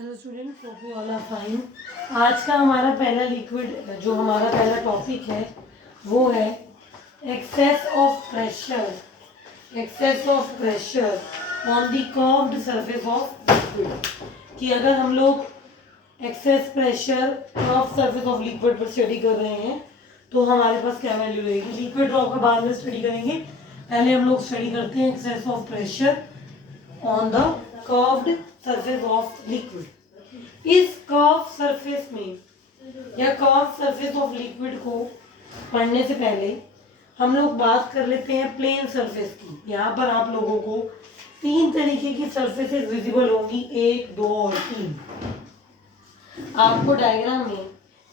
Hello students, hope you all are fine. आज का हमारा पहला लिक्विड जो हमारा पहला टॉपिक है वो है excess of pressure on the curved surface of liquid. कि अगर हम लोग excess pressure curved surface of liquid पर स्टडी कर रहे हैं तो हमारे पास क्या वैल्यू रहेगी। लिक्विड ड्रॉप का बाद में स्टडी करेंगे, पहले हम लोग स्टडी करते हैं excess of pressure on the curved surface of liquid. इस कर्व सरफेस में या कर्व सरफेस ऑफ लिक्विड को पढ़ने से पहले हम लोग बात कर लेते हैं प्लेन सरफेस की। यहाँ पर आप लोगों को तीन तरीके की सरफेसेस विजिबल होंगी, 1, 2 और 3। आपको डायग्राम में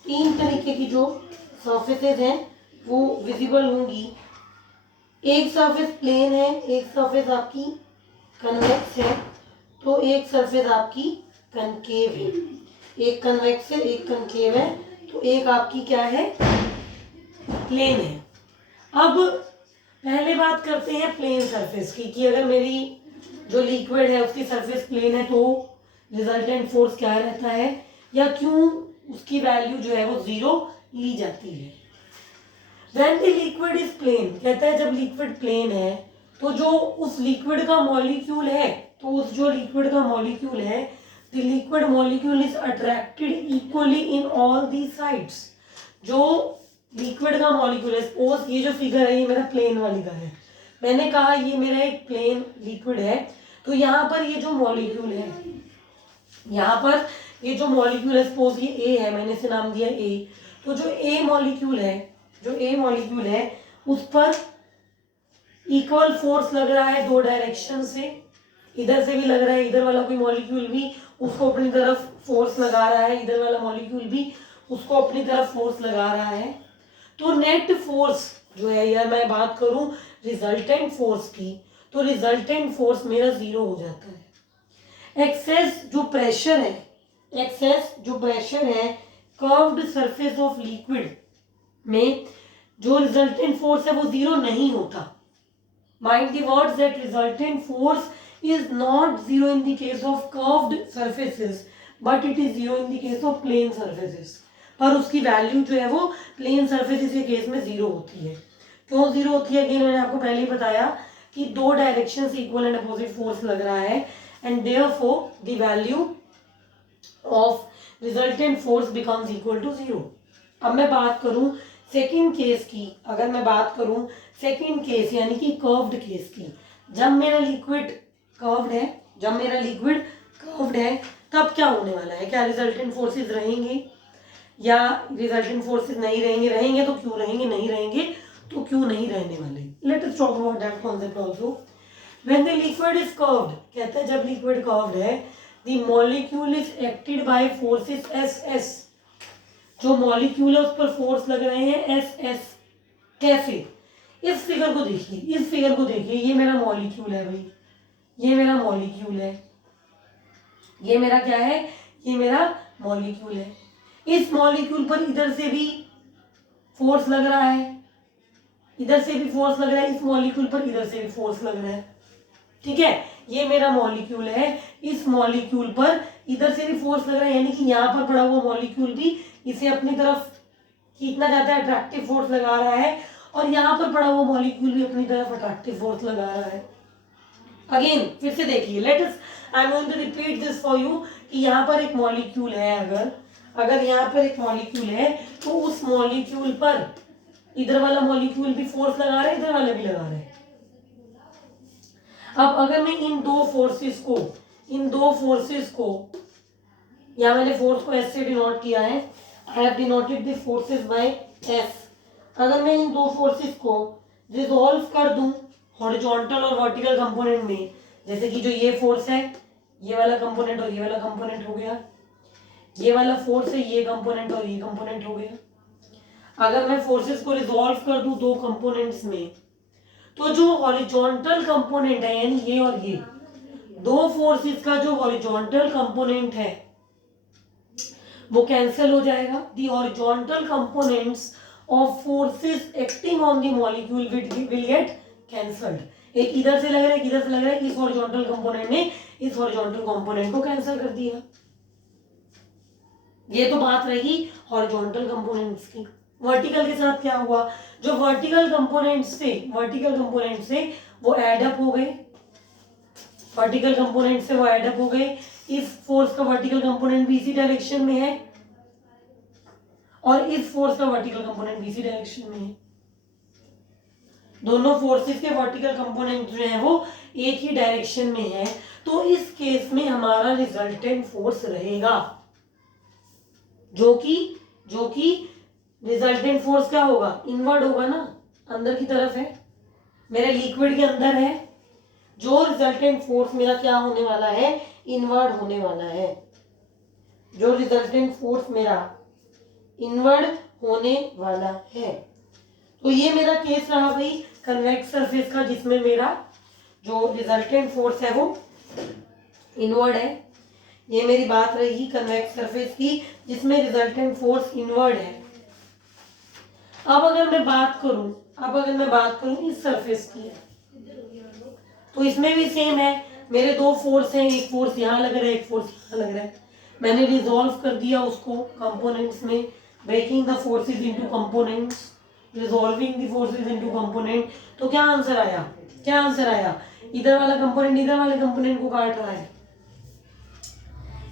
तीन तरीके की जो सरफेसेस हैं वो विजिबल होंगी। एक सरफेस प्लेन है, एक सरफेस आपकी कन्वेक्स है, तो एक सरफेस आपकी कनकेव है। एक कन्वेक्स है, एक कनकेव है, तो एक आपकी क्या है, प्लेन है। अब पहले बात करते हैं प्लेन सरफेस की कि अगर मेरी जो लिक्विड है उसकी सरफेस प्लेन है तो रिजल्टेंट फोर्स क्या रहता है या क्यों उसकी वैल्यू जो है वो 0 ली जाती है। When the liquid is plane, कहता है जब लिक्विड प्लेन है तो जो उस लिक्विड का मॉलिक्यूल है, तो उस जो लिक्विड का मॉलिक्यूल है, the liquid molecule is attracted equally in all the sides। जो लिक्विड का मॉलिक्यूल है, सपोज ये जो फिगर है ये मेरा प्लेन वाली का है, मैंने कहा ये मेरा एक प्लेन लिक्विड है, तो यहाँ पर ये जो मॉलिक्यूल है, यहाँ पर ये जो मॉलिक्यूल है, सपोज ये ए है, मैंने इसे नाम दिया ए, तो जो ए मॉलिक्यूल है उस पर इक्वल फोर्स लग रहा है दो डायरेक्शन से। इधर से भी लग रहा है, इधर वाला कोई मॉलिक्यूल भी उसको अपनी तरफ फोर्स लगा रहा है, इधर वाला मॉलिक्यूल भी उसको अपनी तरफ फोर्स लगा रहा है। तो नेट फोर्स जो है, या मैं बात करूं रिजल्टेंट फोर्स की, तो रिजल्टेंट फोर्स मेरा 0 हो जाता है। एक्सेस जो प्रेशर है कर्व्ड सरफेस ऑफ लिक्विड में जो रिजल्टेंट फोर्स है वो 0 नहीं होता। Mind the words that resultant force is not 0 in the case of curved surfaces but it is 0 in the case of plane surfaces। पर उसकी वैल्यू जो है वो प्लेन सरफेसेस के केस में 0 होती है। क्यों 0 होती है, अगेन मैंने आपको पहले ही बताया कि दो डायरेक्शन से इक्वल एंड अपोजिट फोर्स लग रहा है and therefore the value of resultant force becomes equal to 0। अब मैं बात करूं सेकेंड केस की, अगर मैं बात करूं सेकेंड केस यानी कि कर्व्ड केस की, जब मेरा लिक्विड कर्व्ड है तब क्या होने वाला है, क्या रिजल्टेंट फोर्सेस रहेंगे या रिजल्टेंट फोर्सेस नहीं रहेंगे, रहेंगे तो क्यों रहेंगे, नहीं रहेंगे तो क्यों नहीं रहने वाले। Let us talk about that concept also. When the liquid is curved, कहते हैं जब लिक्विड कर्व्ड है, the molecule is acted by forces S. जो मॉलिक्यूल है उस पर फोर्स लग रहे हैं एस। कैसे, इस फिगर को देखिए, ये मेरा मॉलिक्यूल है भाई, ये मेरा मॉलिक्यूल है, ये मेरा क्या है, ये मेरा मॉलिक्यूल है। इस मॉलिक्यूल पर इधर से भी फोर्स लग रहा है, इधर से भी फोर्स लग रहा है, इस मॉलिक्यूल पर इधर से भी फोर्स लग रहा है। ठीक है, ये मेरा मॉलिक्यूल है, इस मॉलिक्यूल पर इधर से भी फोर्स लग रहा है, यानी कि यहाँ पर पड़ा हुआ मॉलिक्यूल भी इसे अपनी तरफ खींचना चाहता है, अट्रैक्टिव फोर्स लगा रहा है, और यहाँ पर पड़ा हुआ मॉलिक्यूल भी अपनी तरफ अट्रैक्टिव फोर्स लगा रहा है। अगेन फिर से देखिए, I am going to repeat this for you कि यहाँ पर एक मॉलिक्यूल है, अगर यहाँ पर एक मॉलिक्यूल है तो उस मॉलिक्यूल पर इधर वाला मॉलिक्यूल भी फोर्स लगा रहा है, इधर वाला भी लगा रहा है। अब अगर मैं इन दो फोर्सेस को यहाँ मैंने फोर्स को एस से डिनोट किया है, I have denoted the forces by S. अगर मैं इन दो फोर्सेस को रिजॉल्व कर दूं हॉरिजॉन्टल और वर्टिकल कंपोनेंट में, जैसे कि जो ये फोर्स है, ये वाला कंपोनेंट और ये वाला कंपोनेंट हो गया, ये वाला फोर्स है, ये कंपोनेंट और ये कंपोनेंट हो गया। अगर मैं फोर्सेस को रिजॉल्व कर दूं दो कंपोनेंट्स में, तो जो हॉरिजॉन्टल कंपोनेंट है यानी ये और ये दो फोर्सेस का जो हॉरिजॉन्टल कंपोनेंट है वो कैंसिल हो जाएगा। The horizontal components of forces acting on the molecule will get cancelled. एक इधर से लग रहा है, एक इधर से लग रहा है, इस हॉरिजॉन्टल कंपोनेंट ने इस हॉरिजॉन्टल कंपोनेंट को कैंसिल कर दिया। ये तो बात रही हॉरिजॉन्टल कंपोनेंट्स की। वर्टिकल के साथ क्या हुआ, जो वर्टिकल कंपोनेंट्स थे वो एडअप हो गए, वर्टिकल कंपोनेंट से वो एडअप हो गए। इस फोर्स का वर्टिकल कंपोनेंट भी इसी डायरेक्शन में है और इस फोर्स का वर्टिकल कंपोनेंट भी इसी डायरेक्शन में है। दोनों फोर्सेस के वर्टिकल कंपोनेंट जो है वो एक ही डायरेक्शन में है, तो इस केस में हमारा रिजल्टेंट फोर्स रहेगा, जो कि रिजल्टेंट फोर्स क्या होगा, इनवर्ड होगा ना, अंदर की तरफ है, मेरे लिक्विड के अंदर है, जो रिजल्टेंट फोर्स मेरा क्या होने वाला है, इनवर्ड होने वाला है, जो रिजल्टेंट फोर्स मेरा इनवर्ड होने वाला है। तो ये मेरा केस रहा भाई कन्वेक्स सरफेस का, जिसमें मेरा जो रिजल्टेंट फोर्स है वो इनवर्ड है। ये मेरी बात रही कन्वेक्स सरफेस की, जिसमें रिजल्टेंट फोर्स इनवर्ड है। अब अगर मैं बात करूं इस सरफेस की, तो इसमें भी सेम है, मेरे दो फोर्स हैं, एक फोर्स यहाँ लग रहा है, एक फोर्स यहाँ लग रहा है। मैंने रिजॉल्व कर दिया उसको कंपोनेंट्स में, breaking the forces into components, resolving the forces into component. तो क्या आंसर आया, इधर वाला कंपोनेंट इधर वाले कंपोनेंट को काट रहा है,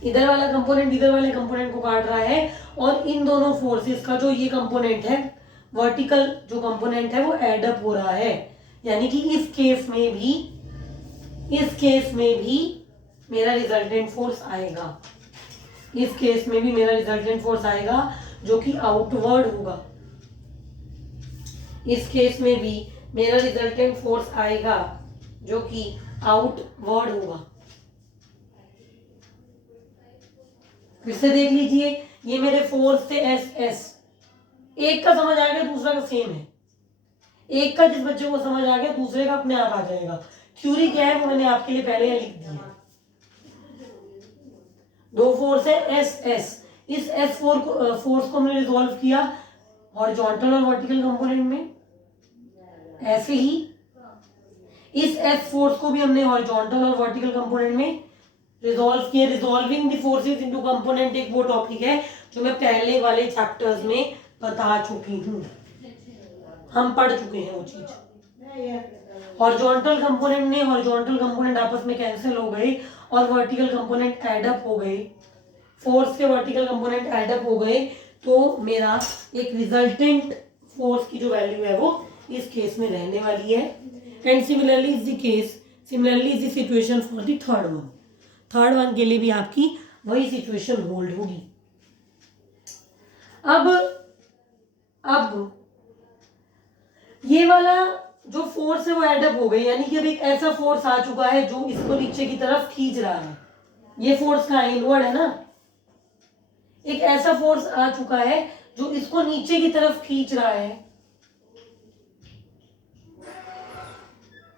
इधर वाला कंपोनेंट इधर वाले कंपोनेंट को काट रहा है, और इन दोनों फोर्सेस का जो ये कंपोनेंट है, वर्टिकल जो कंपोनेंट है वो एडअप हो रहा है। यानी कि इस केस में भी मेरा रिजल्टेंट फोर्स आएगा, इस केस में भी मेरा रिजल्टेंट फोर्स आएगा जो कि आउटवर्ड होगा, इस केस में भी मेरा रिजल्टेंट फोर्स आएगा जो कि आउटवर्ड होगा। फिर से देख लीजिए, ये मेरे फोर्स थे एस एस, एक का समझ आ गया दूसरा का सेम है, एक का जिस बच्चे को समझ आ गया दूसरे का अपने आप आ जाएगा। थ्योरी क्या है वो मैंने आपके लिए पहले लिख दी है। दो फोर्स है एस एस, इस एस फोर्स को हमने रिजॉल्व किया हॉरिजॉन्टल और वर्टिकल कंपोनेंट में, ऐसे ही इस एस फोर्स को भी हमने हॉरिजॉन्टल और वर्टिकल कंपोनेंट में रिजॉल्व किया। Resolving the forces into component एक वो टॉपिक है जो मैं पहले वाले चैप्टर्स में बता चुकी हूँ, हम पढ़ चुके हैं वो चीज। हॉरिजॉन्टल कंपोनेंट ने हॉरिजॉन्टल कंपोनेंट आपस में कैंसिल हो गए और वर्टिकल कंपोनेंट एडअप हो गए, फोर्स के वर्टिकल कंपोनेंट एडअप हो गए, तो मेरा एक रिजल्टेंट फोर्स की जो वैल्यू है वो इस केस में रहने वाली है। And similarly is the situation for the third one के लिए भी आपकी वही सिचुएशन होल्ड होगी। अब ये वाला जो फोर्स है वो एडअप हो गई, यानी कि अब एक ऐसा फोर्स आ चुका है जो इसको नीचे की तरफ खींच रहा है। ये फोर्स का इनवर्ड है ना, एक ऐसा फोर्स आ चुका है जो इसको नीचे की तरफ खींच रहा है,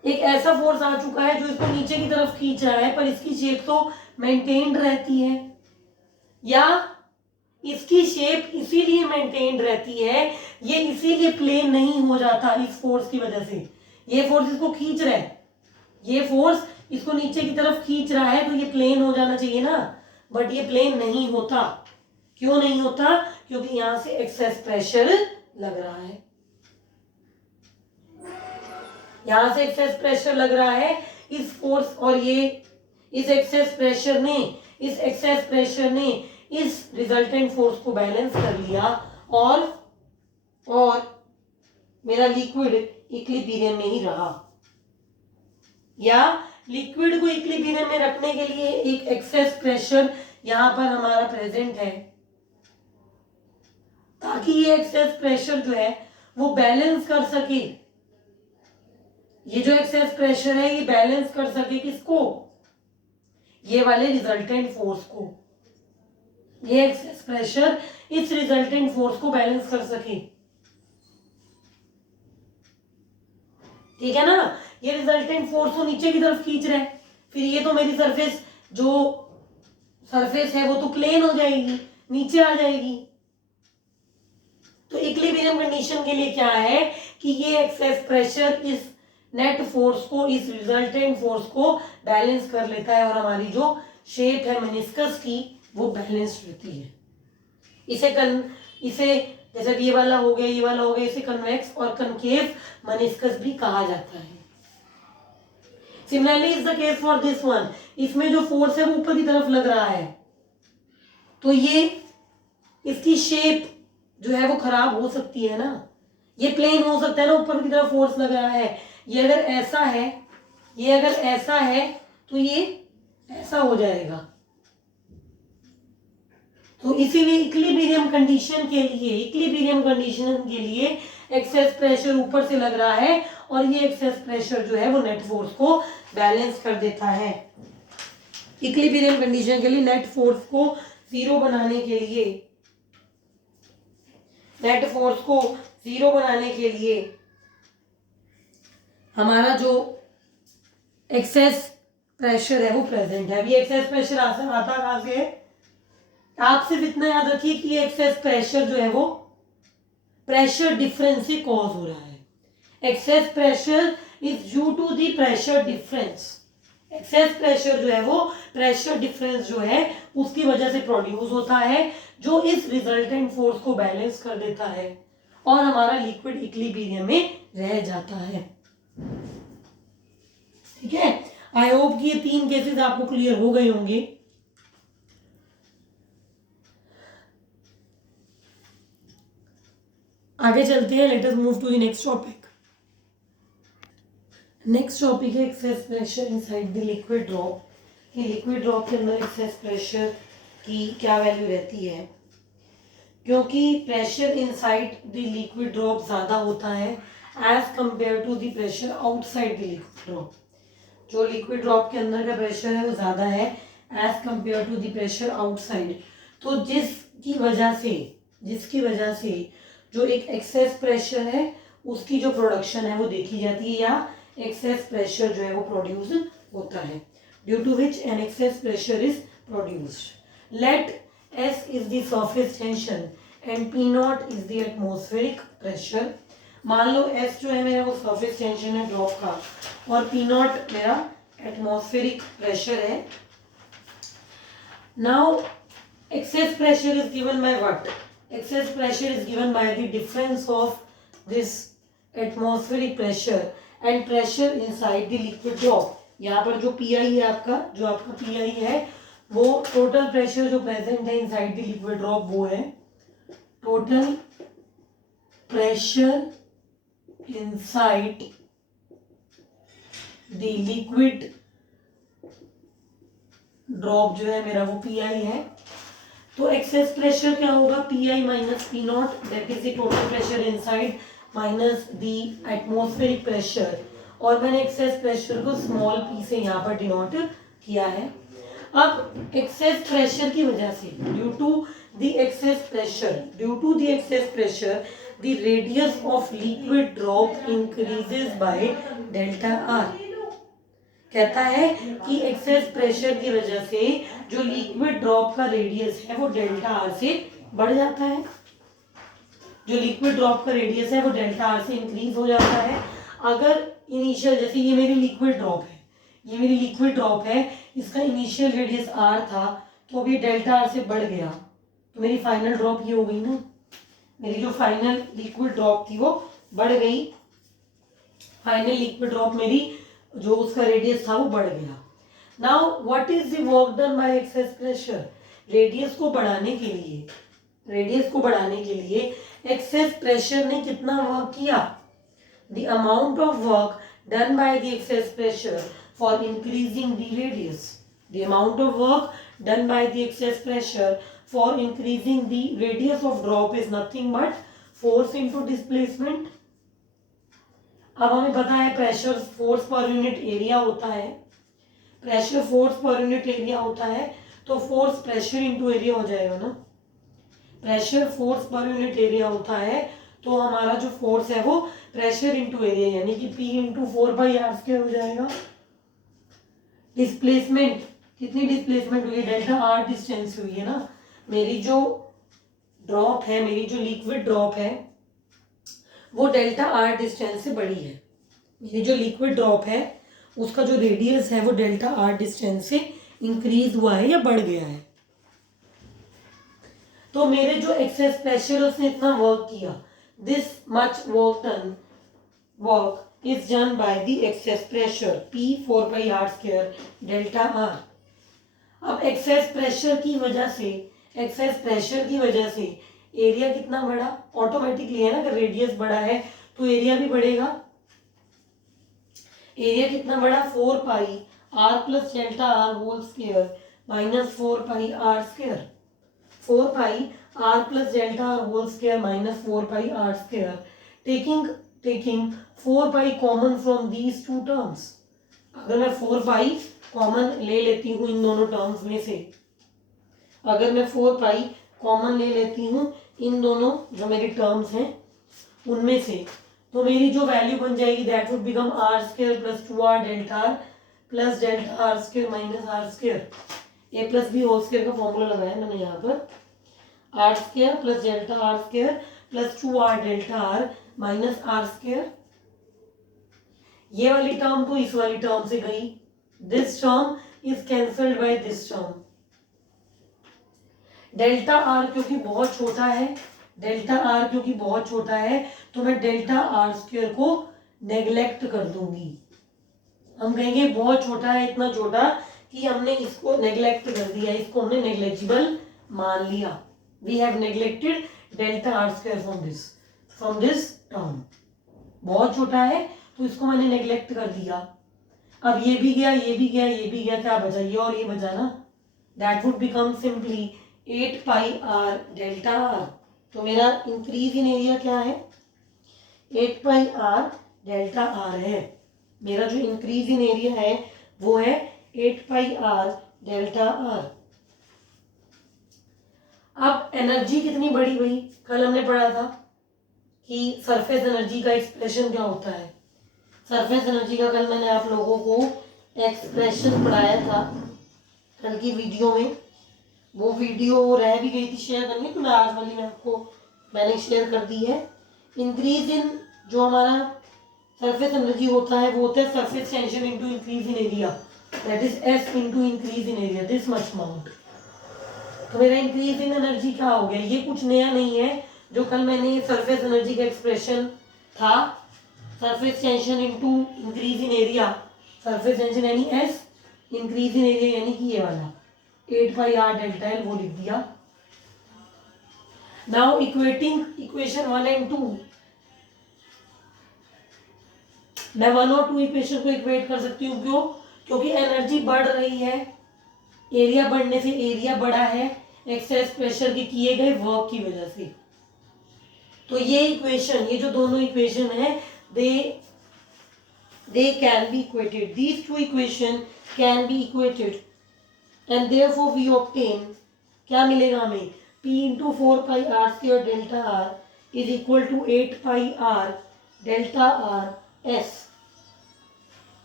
एक ऐसा फोर्स आ चुका है जो इसको नीचे की तरफ खींच रहा है, पर इसकी शेप तो मेंटेन्ड रहती है, या इसकी शेप इसीलिए मेंटेन्ड रहती है, ये इसीलिए प्लेन नहीं हो जाता इस फोर्स की वजह से। ये फोर्स इसको खींच रहा है, ये फोर्स इसको नीचे की तरफ खींच रहा है, तो ये प्लेन हो जाना चाहिए ना, बट ये प्लेन नहीं होता। क्यों नहीं होता? क्योंकि यहां से एक्सेस प्रेशर लग रहा है, यहां से एक्सेस प्रेशर लग रहा है इस फोर्स, और ये इस एक्सेस प्रेशर ने इस रिजल्टेंट फोर्स को बैलेंस कर लिया, और मेरा लिक्विड इक्विलिब्रियम में ही रहा। या लिक्विड को इक्विलिब्रियम में रखने के लिए एक एक्सेस प्रेशर यहां पर हमारा प्रेजेंट है, ताकि ये एक्सेस प्रेशर जो है वो बैलेंस कर सके। ये जो एक्सेस प्रेशर है ये बैलेंस कर सके किसको? ये वाले रिजल्टेंट फोर्स को। ये एक्सेस प्रेशर इस रिजल्टेंट फोर्स को बैलेंस कर सके, ठीक है ना। ये रिजल्टेंट फोर्स को नीचे की तरफ खींच रहा है, फिर ये तो मेरी सरफेस है वो तो प्लेन हो जाएगी, नीचे आ जाएगी। तो इक्विलिब्रियम कंडीशन के लिए क्या है कि ये एक्सेस प्रेशर इस नेट फोर्स को, इस रिजल्टेंट फोर्स को बैलेंस कर लेता है, और हमारी जो शेप है मेनिस्कस की वो बैलेंस्ड रहती है। इसे जैसे ये वाला हो गया, ये वाला हो गया, इसे कन्वेक्स और कनकेव मेनिस्कस भी कहा जाता है। Similarly is the case for this one, इसमें जो फोर्स है वो ऊपर की तरफ लग रहा है, तो ये इसकी शेप जो है वो खराब हो सकती है ना, ये प्लेन हो सकता है ना, ऊपर की तरफ फोर्स लग रहा है। ये अगर ऐसा है, ये अगर ऐसा है तो ये ऐसा हो जाएगा। तो इसीलिए इक्विलिब्रियम कंडीशन के लिए एक्सेस प्रेशर ऊपर से लग रहा है और ये एक्सेस प्रेशर जो है वो नेट फोर्स को बैलेंस कर देता है। इक्विलिब्रियम कंडीशन के लिए नेट फोर्स को जीरो बनाने के लिए, हमारा जो एक्सेस प्रेशर है वो प्रेजेंट है। अभी एक्सेस प्रेशर आता कहां से है? आप सिर्फ इतना याद रखिए कि ये एक्सेस प्रेशर जो है वो प्रेशर डिफरेंस से कॉज हो रहा है। Excess pressure is due to the pressure difference. Excess pressure जो है वो प्रेशर डिफरेंस जो है उसकी वजह से प्रोड्यूस होता है, जो इस रिजल्टेंट फोर्स को बैलेंस कर देता है और हमारा लिक्विड इक्विलिब्रियम में रह जाता है। ठीक है, आई होप कि ये 3 केसेस आपको क्लियर हो गए होंगे। आगे चलते हैं, let us move to the next topic. Next topic है excess pressure inside the liquid drop. कि लिक्विड ड्रॉप के अंदर एक्सेस प्रेशर की क्या वैल्यू रहती है। क्योंकि pressure inside the liquid drop ज़्यादा होता है as compare to the pressure outside the liquid drop. जो लिक्विड ड्रॉप के अंदर का प्रेशर है वो ज़्यादा है as compare to the pressure outside. तो जिसकी वजह से जो एक एक्सेस प्रेशर है उसकी जो प्रोडक्शन है वो देखी जाती है, या एक्सेस प्रेशर जो है वो प्रोड्यूस होता है, due to which an excess pressure is produced. Let S is the surface tension and P naught is the atmospheric pressure। मान लो S जो है मेरा वो surface tension है ड्रॉप का और P naught मेरा atmospheric pressure है। Now excess pressure is given by what? Excess pressure is given by the difference of this atmospheric pressure and pressure inside the liquid drop। यहाँ पर जो PI है आपका, जो आपका PI है वो टोटल प्रेशर जो प्रेजेंट है इनसाइड द लिक्विड ड्रॉप, वो है total pressure inside the liquid drop जो है मेरा वो PI है। तो एक्सेस प्रेशर क्या होगा? PI minus P not, that is the total pressure inside minus the atmospheric pressure, और मैंने एक्सेस प्रेशर को स्मॉल p से यहाँ पर डिनोट किया है। अब एक्सेस प्रेशर की वजह से, due to the excess pressure the radius of liquid drop increases by delta R. कहता है कि एक्सेस प्रेशर की वजह से जो लिक्विड ड्रॉप का रेडियस है वो डेल्टा आर से बढ़ जाता है। जो लिक्विड ड्रॉप का रेडियस है वो डेल्टा आर से इंक्रीज हो जाता है। अगर इनिशियल, जैसे ये मेरी लिक्विड ड्रॉप है, इसका इनिशियल रेडियस आर था, तो अभी डेल्टा आर से बढ़ गया, तो मेरी फाइनल ड्रॉप ये हो गई ना, मेरी जो फाइनल लिक्विड ड्रॉप थी वो बढ़ गई। फाइनल लिक्विड ड्रॉप मेरी जो उसका रेडियस था वो बढ़ गया। Now what is the work done by excess pressure? Radius को बढ़ाने के लिए एक्सेस प्रेशर ने कितना वर्क किया? The amount of work done by the excess pressure for increasing the radius. The amount of work done by the excess pressure for increasing the radius of drop is nothing but force into displacement। अब हमें पता है pressure force per unit area होता है, तो force pressure into area हो जाएगा ना। Pressure force per unit area होता है, तो हमारा जो फोर्स है वो प्रेशर इंटू एरिया यानी कि P इंटू 4/r² हो जाएगा। डिस्प्लेसमेंट, कितनी डिस्प्लेसमेंट हुई है? डेल्टा आर डिस्टेंस हुई है ना। मेरी जो लिक्विड ड्रॉप है वो डेल्टा आर डिस्टेंस से बड़ी है। मेरी जो लिक्विड ड्रॉप है उसका जो रेडियस है वो डेल्टा आर डिस्टेंस से इंक्रीज हुआ है या बढ़ गया है। तो मेरे जो एक्सेस प्रेशर उसने इतना वर्क किया, this much work is done by the excess pressure P 4 pi r square delta r। अब एक्सेस प्रेशर की वजह से एरिया कितना बढ़ा, ऑटोमेटिकली है ना, अगर रेडियस बड़ा है तो एरिया भी बढ़ेगा। एरिया कितना बढ़ा, 4 pi r plus delta r whole square minus 4 pi r square, 4 pi r plus delta r whole square minus 4 pi r square, taking 4 pi common from these two terms. अगर मैं 4 pi common ले लेती हूँ इन दोनों terms में से, अगर मैं 4 पाई कॉमन ले लेती हूँ इन दोनों जो मेरी टर्म्स हैं उनमें से, तो मेरी जो वैल्यू बन जाएगी that would become r square plus 2r delta r plus delta r square minus r square. a plus B whole square का फॉर्मूला लगाया मैंने यहाँ पर, r square plus delta r square plus 2r delta r minus r square. ये वाली term तो इस वाली टर्म से गई, this term is cancelled by this term. Delta r क्योंकि बहुत छोटा है तो मैं डेल्टा r स्क्वायर को नेग्लेक्ट कर दूंगी। हम कहेंगे बहुत छोटा है, इतना छोटा कि हमने इसको नेग्लेक्ट कर दिया, इसको हमने नेग्लेजिबल मान लिया। We have neglected delta r square from this term. बहुत छोटा है तो इसको मैंने नेग्लेक्ट कर दिया। अब ये भी गया, क्या बचा, ये और ये बचा ना, that would become simply 8 pi r delta r। तो मेरा इंक्रीज इन एरिया क्या है, 8 पाई r डेल्टा r है। मेरा जो इंक्रीज इन एरिया है वो है 8 पाई r डेल्टा r। अब एनर्जी कितनी बढ़ी भाई, कल हमने पढ़ा था कि सरफेस एनर्जी का एक्सप्रेशन क्या होता है। सरफेस एनर्जी का कल मैंने आप लोगों को एक्सप्रेशन पढ़ाया था कल की वीडियो में। वो वीडियो रह भी गई थी शेयर करनी, तो मैं आज वाली मैंने शेयर कर दी है। इंक्रीज इन जो हमारा सरफेस एनर्जी होता है वो होता है surface tension into increase in area, that is S into increase in area, this much amount. तो मेरा इंक्रीज इन एनर्जी क्या हो गया, ये कुछ नया नहीं है, जो कल मैंने सरफेस एनर्जी का एक्सप्रेशन था, surface tension into increase in area, surface tension यानी S, इंक्रीज इन एरिया यानी कि ये वाला 8 पाई r डेल्टा l, वो लिख दिया। नाउ इक्वेटिंग इक्वेशन 1 एंड 2, मैं 1 और 2 इक्वेशन को इक्वेट कर सकती हूँ। क्यों, क्योंकि एनर्जी बढ़ रही है, एरिया बढ़ने से एरिया बढ़ा है एक्सेस प्रेशर के किए गए वर्क की वजह से। तो ये इक्वेशन, ये जो दोनों इक्वेशन है, they can be equated, these two equation can be equated and therefore we obtain, क्या मिलेगा हमें, P into 4 pi r square delta r is equal to 8 pi r delta r s,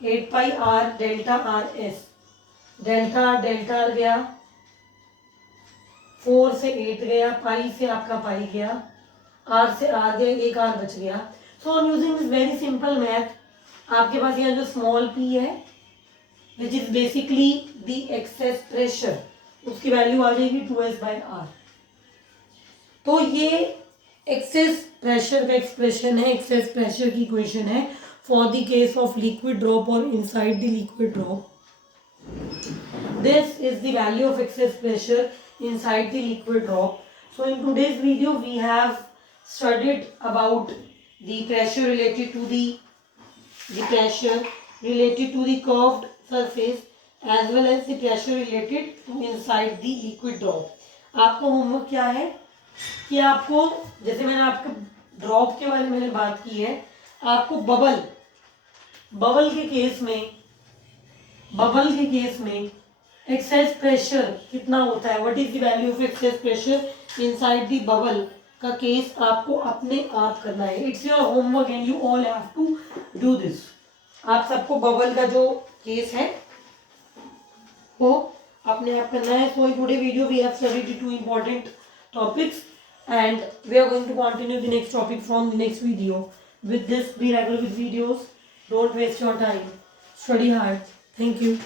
8 pi r delta r s, delta r गया, 4 से 8 गया, पाई से आपका पाई गया, r से r गया, एक r बच गया। So I am using this very simple math. आपके पास यहाँ जो स्मॉल p है which is basically the excess pressure, उसकी वैल्यू आ जाएगी 2s/r। तो ये एक्सेस प्रेशर का एक्सप्रेशन है, एक्सेस प्रेशर की इक्वेशन है for the case of liquid drop और inside the liquid drop. This is the value of excess pressure inside the liquid drop. So in today's video we have studied about the pressure related to the pressure related to the curved surface as well as the pressure related to inside the liquid drop. आपका homework क्या है कि आपको, जैसे मैंने आपके drop के बारे में बात की है, आपको बबल के केस में एक्सेस प्रेशर कितना होता है, what is the value of excess pressure inside the bubble का केस आपको अपने आप करना है। It's your homework and you all have to do this. आप सबको बबल का जो केस है वो अपने आप करना है। So in today video we have studied two important topics and we are going to continue the next topic from the next video. With this, be regular with videos. Don't waste your time. Study hard. Thank you.